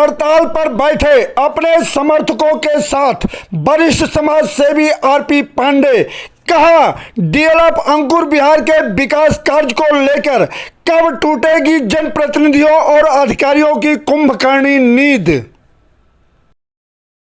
हड़ताल पर बैठे अपने समर्थकों के साथ वरिष्ठ समाज सेवी आरपी पांडे। कहा, डीएलएफ अंकुर बिहार के विकास कार्य को लेकर कब टूटेगी जनप्रतिनिधियों और अधिकारियों की कुंभकर्णी नींद।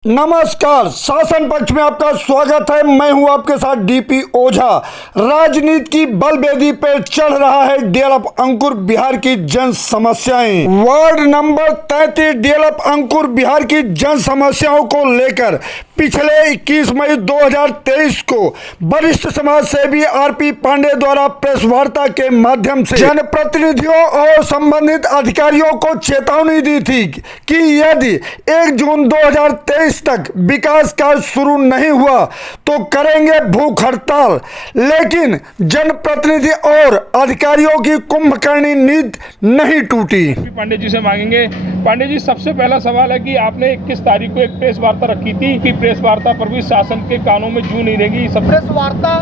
नमस्कार, शासन पक्ष में आपका स्वागत है। मैं हूं आपके साथ डीपी ओझा। राजनीति की बलवेदी पर चढ़ रहा है डीएलएफ अंकुर बिहार की जन समस्याएं। वार्ड नंबर 33 डीएलएफ अंकुर बिहार की जन समस्याओं को लेकर पिछले 21 मई 2023 को वरिष्ठ समाज सेवी आरपी पांडे द्वारा प्रेस वार्ता के माध्यम से जनप्रतिनिधियों और संबंधित अधिकारियों को चेतावनी दी थी कि यदि 1 जून 2023 तक विकास कार्य शुरू नहीं हुआ तो करेंगे भूख हड़ताल। लेकिन जनप्रतिनिधि और अधिकारियों की कुंभकर्णी नींद नहीं टूटी। पांडे जी से मांगेंगे। पांडे जी, सबसे पहला सवाल है कि आपने 21 तारीख को एक प्रेस वार्ता रखी थी कि प्रेस वार्ता पर भी शासन के कानों में जू नहीं रहेगी। सब प्रेस वार्ता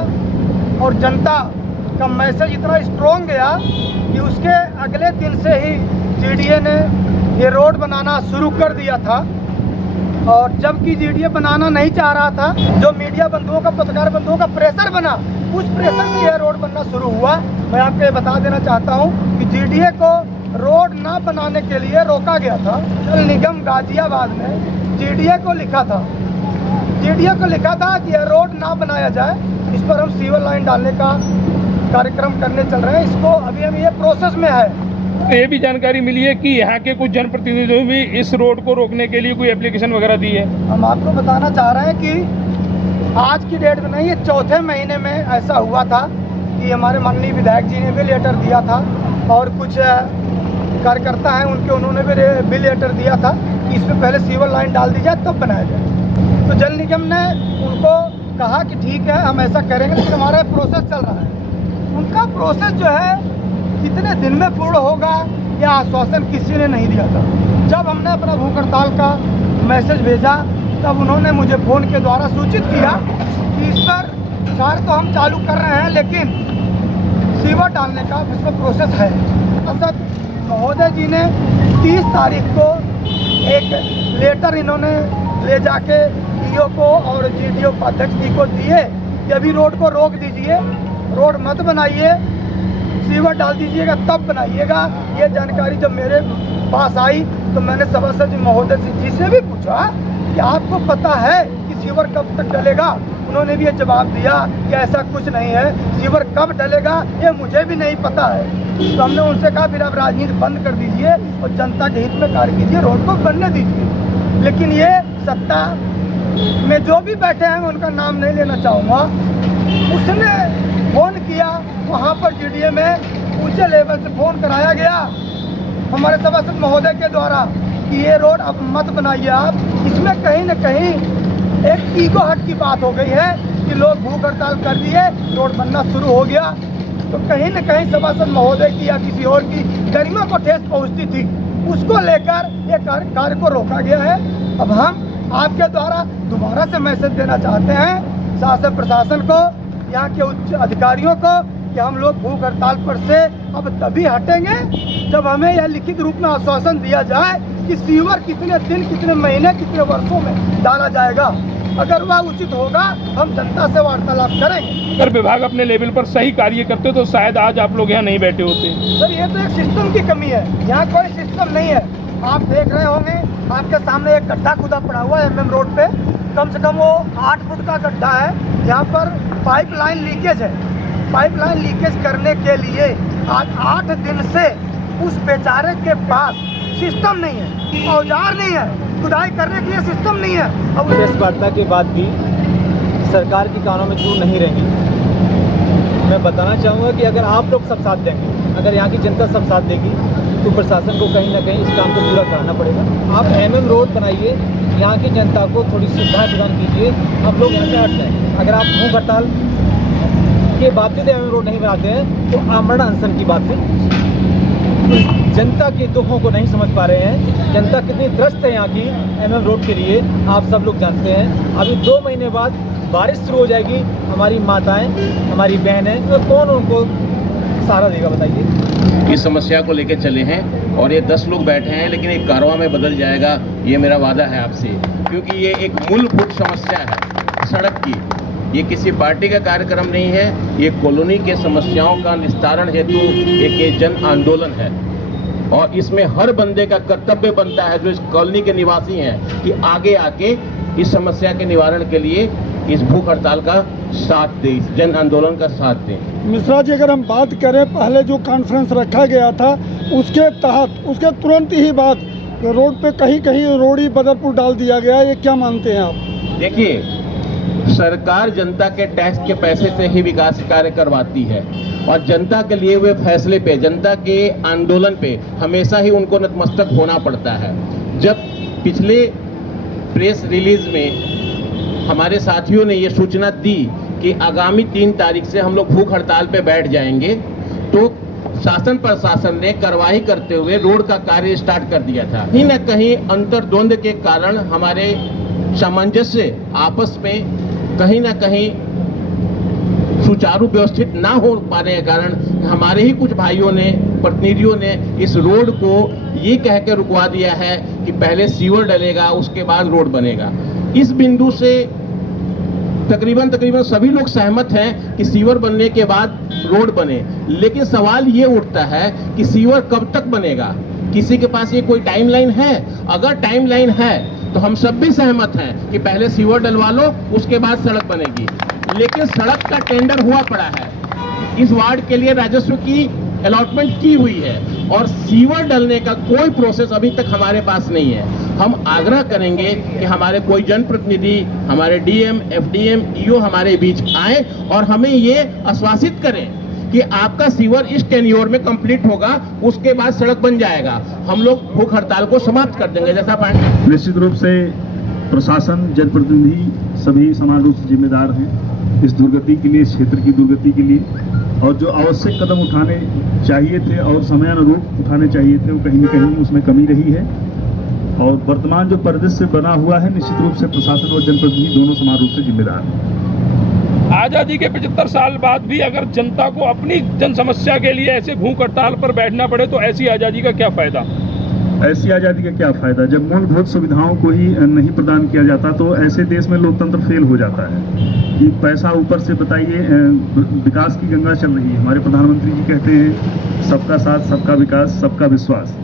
और जनता का मैसेज इतना स्ट्रॉन्ग गया कि उसके अगले दिन से ही जीडीए ने ये रोड बनाना शुरू कर दिया था। और जबकि जीडीए बनाना नहीं चाह रहा था, जो मीडिया बंधुओं का, पत्रकार बंधुओं का प्रेशर बना, उस प्रेशर से यह रोड बनना शुरू हुआ। मैं आपको ये बता देना चाहता हूँ कि जीडीए को रोड ना बनाने के लिए रोका गया था। जल निगम गाजियाबाद ने जीडीए को लिखा था कि यह रोड ना बनाया जाए। इस पर हम सीवर लाइन डालने का कार्यक्रम करने चल रहे हैं। इसको अभी हम ये प्रोसेस में है। ये भी जानकारी मिली है कि यहाँ के कुछ जनप्रतिनिधियों ने भी इस रोड को रोकने के लिए कोई एप्लीकेशन वगैरह दी है। हम आपको बताना चाह रहे हैं कि आज की डेट में नहीं, ये चौथे महीने में ऐसा हुआ था कि हमारे माननीय विधायक जी ने भी लेटर दिया था और कुछ कार्यकर्ता हैं उन्होंने भी लेटर दिया था कि इसमें पहले सीवर लाइन डाल दी जाए तब बनाया जाए। तो जल निगम ने उनको कहा कि ठीक है, हम ऐसा करेंगे, लेकिन हमारा प्रोसेस चल रहा है। उनका प्रोसेस जो है कितने दिन में पूर्ण होगा यह आश्वासन किसी ने नहीं दिया था। जब हमने अपना भूख हड़ताल का मैसेज भेजा तब उन्होंने मुझे फ़ोन के द्वारा सूचित किया कि इस पर कार्य तो हम चालू कर रहे हैं, लेकिन सीवर डालने का इसमें प्रोसेस है। सांसद महोदय जी ने 30 तारीख को एक लेटर इन्होंने ले जाके डीओ को और जीडीओ अध्यक्ष जी को दिए कि अभी रोड को रोक दीजिए, रोड मत बनाइए, सीवर डाल दीजिएगा तब बनाइएगा। ये जानकारी जब मेरे पास आई तो मैंने सभासद महोदय जी से भी पूछा कि आपको पता है कि सीवर कब तक डलेगा। उन्होंने भी ये जवाब दिया कि ऐसा कुछ नहीं है, सीवर कब डलेगा ये मुझे भी नहीं पता है। तो हमने उनसे कहा फिर आप राजनीति बंद कर दीजिए और जनता के हित में कार्य कीजिए, रोड को बनने दीजिए। लेकिन ये सत्ता में जो भी बैठे हैं, मैं उनका नाम नहीं लेना चाहूँगा, उसने फ़ोन किया वहाँ पर जीडीए में ऊंचे लेवल से फ़ोन कराया गया हमारे सभासद महोदय के द्वारा कि ये रोड अब मत बनाइए आप। इसमें कहीं न कहीं एक ईगो हट की बात हो गई है कि लोग भूख हड़ताल कर दिए, रोड बनना शुरू हो गया। तो कहीं न कहीं सभासद महोदय की या किसी और की गरिमा को ठेस पहुँचती थी, उसको लेकर ये कार्य को रोका गया है। अब हम आपके द्वारा दोबारा से मैसेज देना चाहते हैं शासन प्रशासन को, यहाँ के उच्च अधिकारियों को, कि हम लोग भूख हड़ताल पर से अब तभी हटेंगे जब हमें यह लिखित रूप में आश्वासन दिया जाए कि सीवर कितने दिन, कितने महीने, कितने वर्षों में डाला जाएगा। अगर वह उचित होगा हम जनता से वार्तालाप करेंगे। अगर विभाग अपने लेवल पर सही कार्य करते तो शायद आज आप लोग यहाँ नहीं बैठे होते। सर, ये तो एक सिस्टम की कमी है, यहाँ कोई सिस्टम नहीं है। आप देख रहे होंगे आपके सामने एक गड्ढा खुदा पड़ा हुआ है MM रोड पे, कम से कम वो 8 फुट का गड्ढा है। यहाँ पर पाइपलाइन लीकेज है। पाइपलाइन लीकेज करने के लिए आज 8 दिन से उस बेचारे के पास सिस्टम नहीं है, औजार नहीं है, खुदाई करने के लिए सिस्टम नहीं है। अब प्रेस वार्ता के बाद भी सरकार के कानों में जू नहीं रहेंगी। मैं बताना चाहूँगा कि अगर आप लोग सब साथ देंगे, अगर यहाँ की जनता सब साथ देगी तो प्रशासन को कहीं ना कहीं इस काम को पूरा कराना पड़ेगा। आप MM रोड बनाइए, यहाँ की जनता को थोड़ी सुविधा प्रदान कीजिए, आप लोग यहाँ से हट जाएँ। अगर आप भूख हड़ताल के बावजूद MM रोड नहीं बनाते हैं तो आमरण अनशन की बात है। जनता के दुखों को नहीं समझ पा रहे हैं। जनता कितनी त्रस्त है यहाँ की MM रोड के लिए, आप सब लोग जानते हैं। अभी 2 महीने बाद बारिश शुरू हो जाएगी, हमारी माताएं, हमारी बहनें, तो कौन उनको सहारा देगा, बताइए। इस समस्या को लेकर चले हैं और ये 10 लोग बैठे हैं, लेकिन एक कारवां में बदल जाएगा, ये मेरा वादा है आपसे, क्योंकि ये एक मूलभूत समस्या है सड़क की। ये किसी पार्टी का कार्यक्रम नहीं है, ये कॉलोनी के समस्याओं का निस्तारण हेतु एक ये जन आंदोलन है और इसमें हर बंदे का कर्तव्य बनता है जो इस कॉलोनी के निवासी हैं कि आगे आके इस समस्या के निवारण के लिए इस भूख हड़ताल का साथ दें, इस जन आंदोलन का साथ दें। मिश्रा जी, अगर हम बात करें पहले जो कॉन्फ्रेंस रखा गया था उसके तहत उसके तुरंत ही बाद रोड पे कहीं कहीं रोड़ी बदरपुर डाल दिया गया, ये क्या मानते हैं आप? देखिए, सरकार जनता के टैक्स के पैसे से ही विकास कार्य करवाती है और जनता के लिए हुए फैसले पे, जनता के आंदोलन पे हमेशा ही उनको नतमस्तक होना पड़ता है। जब पिछले प्रेस रिलीज में हमारे साथियों ने ये सूचना दी कि आगामी 3 तारीख से हम लोग भूख हड़ताल पे बैठ जाएंगे, तो शासन प्रशासन ने कार्रवाई करते हुए रोड का कार्य स्टार्ट कर दिया था। कहीं न कहीं अंतर्द्वंद के कारण हमारे सामंजस्य आपस में कहीं ना कहीं सुचारू व्यवस्थित ना हो पाने के कारण हमारे ही कुछ भाइयों ने, प्रतिनिधियों ने इस रोड को ये कह के रुकवा दिया है कि पहले सीवर डलेगा उसके बाद रोड बनेगा। इस बिंदु से तकरीबन सभी लोग सहमत हैं कि सीवर बनने के बाद रोड बने, लेकिन सवाल ये उठता है कि सीवर कब तक बनेगा? किसी के पास ये कोई टाइमलाइन है? अगर टाइमलाइन है तो हम सब भी सहमत हैं कि पहले सीवर डलवा लो उसके बाद सड़क बनेगी, लेकिन सड़क का टेंडर हुआ पड़ा है, इस वार्ड के लिए राजस्व की अलॉटमेंट की हुई है और सीवर डलने का कोई प्रोसेस अभी तक हमारे पास नहीं है। हम आग्रह करेंगे कि हमारे कोई जनप्रतिनिधि, हमारे डीएम, एफडीएम, ईओ हमारे बीच आए और हमें ये आश्वासित करें कि आपका सीवर इस टेन्योर में कंप्लीट होगा, उसके बाद सड़क बन जाएगा, हम लोग भूख हड़ताल को समाप्त कर देंगे। जैसा निश्चित रूप से प्रशासन, जनप्रतिनिधि सभी समान रूप से जिम्मेदार हैं इस दुर्गति के लिए, इस क्षेत्र की दुर्गति के लिए, और जो आवश्यक कदम उठाने चाहिए थे और समयानुरूप उठाने चाहिए थे वो कहीं न कहीं उसमें कमी रही है। और वर्तमान जो परिदृश्य बना हुआ है, निश्चित रूप से प्रशासन और जनप्रतिनिधि दोनों समान रूप से जिम्मेदार हैं। आज़ादी के 75 साल बाद भी अगर जनता को अपनी जन समस्या के लिए ऐसे भूख हड़ताल पर बैठना पड़े तो ऐसी आज़ादी का क्या फायदा? ऐसी आज़ादी का क्या फायदा जब मूलभूत सुविधाओं को ही नहीं प्रदान किया जाता, तो ऐसे देश में लोकतंत्र फेल हो जाता है। कि पैसा ऊपर से, बताइए, विकास की गंगा चल रही है। हमारे प्रधानमंत्री जी कहते हैं सबका साथ, सबका विकास, सबका विश्वास,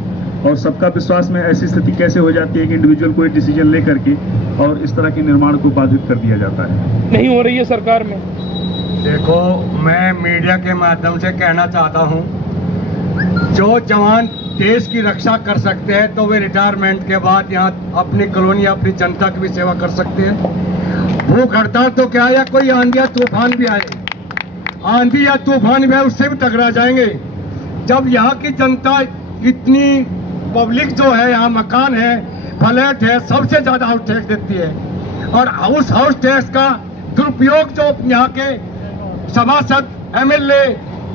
और सबका विश्वास में ऐसी स्थिति कैसे हो जाती है कि इंडिविजुअल कोई डिसीजन ले करके और इस तरह के निर्माण को बाधित कर दिया जाता है। नहीं हो रही है सरकार में। देखो, मैं मीडिया के माध्यम से कहना चाहता हूं, जो जवान देश की रक्षा कर सकते हैं तो वे रिटायरमेंट के बाद यहाँ अपनी कॉलोनी, अपनी जनता की भी सेवा कर सकते हैं। भूख हड़ताल तो क्या है, या कोई आंधी या तूफान भी आए, आंधी या तूफान भी आए, उससे भी टकरा जाएंगे। जब यहाँ की जनता इतनी पब्लिक जो है, यहाँ मकान है, फ्लैट है, सबसे ज़्यादा हाउस टैक्स देती है, और उस हाउस टैक्स का दुरुपयोग जो यहाँ के सभासद, एमएलए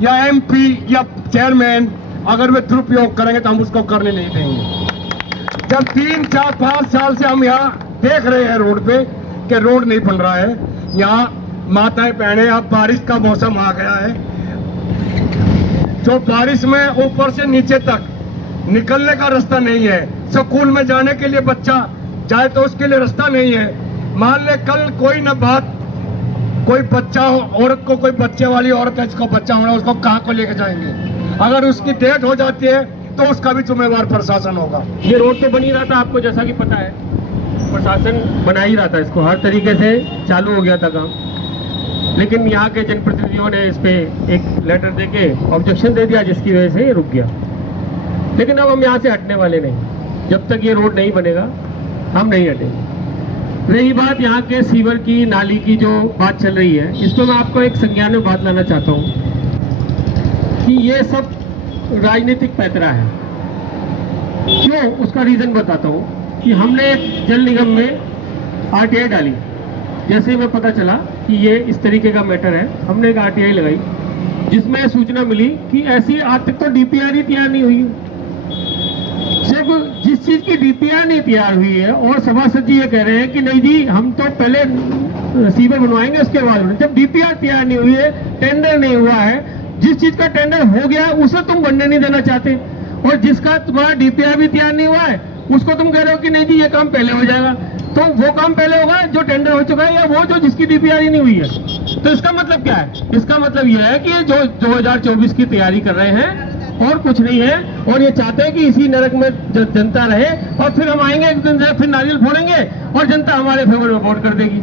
या एमपी या चेयरमैन अगर वे दुरुपयोग करेंगे तो हम उसको करने नहीं देंगे। जब 3, 4, 5 साल से हम यहाँ देख रहे हैं रोड पे कि रोड नहीं बन रहा है, यहाँ माताएं बहनें, अब बारिश का मौसम आ गया है, जो बारिश में ऊपर से नीचे तक निकलने का रास्ता नहीं है, स्कूल में जाने के लिए बच्चा जाए तो उसके लिए रास्ता नहीं है। मान ले कल कोई न बात, कोई बच्चा हो, औरत को, कोई बच्चे वाली औरत है जिसको बच्चा होना, उसको कहाँ को लेके जाएंगे? अगर उसकी डेथ हो जाती है तो उसका भी जिम्मेवार प्रशासन होगा। ये रोड तो बन ही रहा था, आपको जैसा कि पता है, प्रशासन बना ही रहा था, इसको हर तरीके से चालू हो गया था काम, लेकिन यहाँ के जनप्रतिनिधियों ने इस पे एक लेटर देके ऑब्जेक्शन दे दिया, जिसकी वजह से ये रुक गया। लेकिन अब हम यहाँ से हटने वाले नहीं, जब तक ये रोड नहीं बनेगा हम नहीं हटेंगे। रही बात यहाँ के सीवर की, नाली की जो बात चल रही है, इस पर मैं आपको एक संज्ञान में बात लाना चाहता हूँ कि ये सब राजनीतिक पैतरा है। क्यों, उसका रीजन बताता हूँ कि हमने जल निगम में आरटीआई डाली, जैसे ही मैं पता चला कि ये इस तरीके का मैटर है, हमने एक आरटीआई लगाई जिसमें सूचना मिली कि ऐसी आज तक तो डीपीआर ही तैयार नहीं हुई। सिर्फ जिस चीज की डीपीआर नहीं तैयार हुई है और सभासद जी ये कह रहे हैं कि नहीं जी हम तो पहले सीवर बनवाएंगे उसके बाद, जब डीपीआर तैयार नहीं हुई है, टेंडर नहीं हुआ है, जिस चीज का टेंडर हो गया उसे तुम बनने नहीं देना चाहते, और जिसका तुम्हारा डीपीआर भी तैयार नहीं हुआ है उसको तुम कह रहे हो कि नहीं जी ये काम पहले हो जाएगा। तो वो काम पहले होगा जो टेंडर हो चुका है, या वो जो जिसकी डीपीआर ही नहीं हुई है। तो इसका मतलब क्या है? इसका मतलब ये है कि जो 2024 की तैयारी कर रहे हैं और कुछ नहीं है, और ये चाहते हैं कि इसी नरक में जनता रहे, और फिर हम आएंगे एक दिन से फिर नारियल फोड़ेंगे और जनता हमारे फेवर में वोट कर देगी।